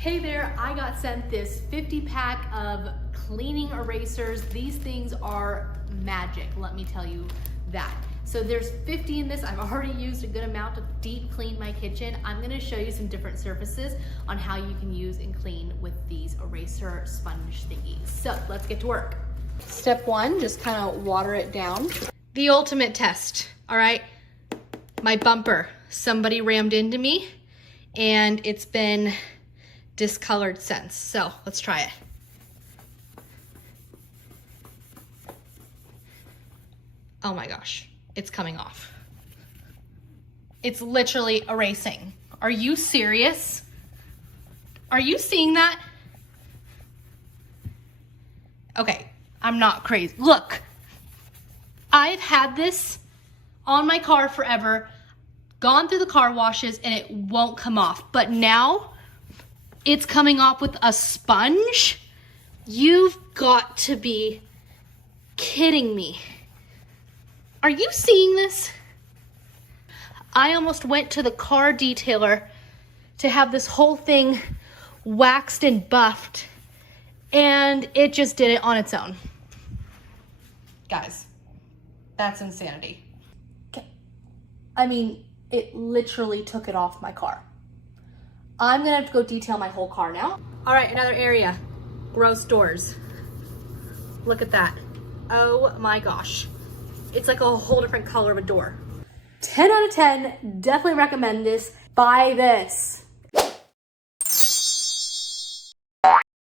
Hey there, I got sent this 50 pack of cleaning erasers. These things are magic, let me tell you that. So there's 50 in this. I've already used a good amount to deep clean my kitchen. I'm gonna show you some different surfaces on how you can use and clean with these eraser sponge thingies. So let's get to work. Step one, just kind of water it down. The ultimate test, all right? My bumper, somebody rammed into me and it's been discolored since. So let's try it. Oh my gosh, it's coming off. It's literally erasing. Are you serious? Are you seeing that? Okay, I'm not crazy. Look, I've had this on my car forever, gone through the car washes and it won't come off. But now it's coming off with a sponge? You've got to be kidding me. Are you seeing this? I almost went to the car detailer to have this whole thing waxed and buffed, and it just did it on its own. Guys, that's insanity. Okay. I mean, it literally took it off my car. I'm gonna have to go detail my whole car now. All right, another area, gross doors. Look at that. Oh my gosh. It's like a whole different color of a door. 10 out of 10, definitely recommend this. Buy this.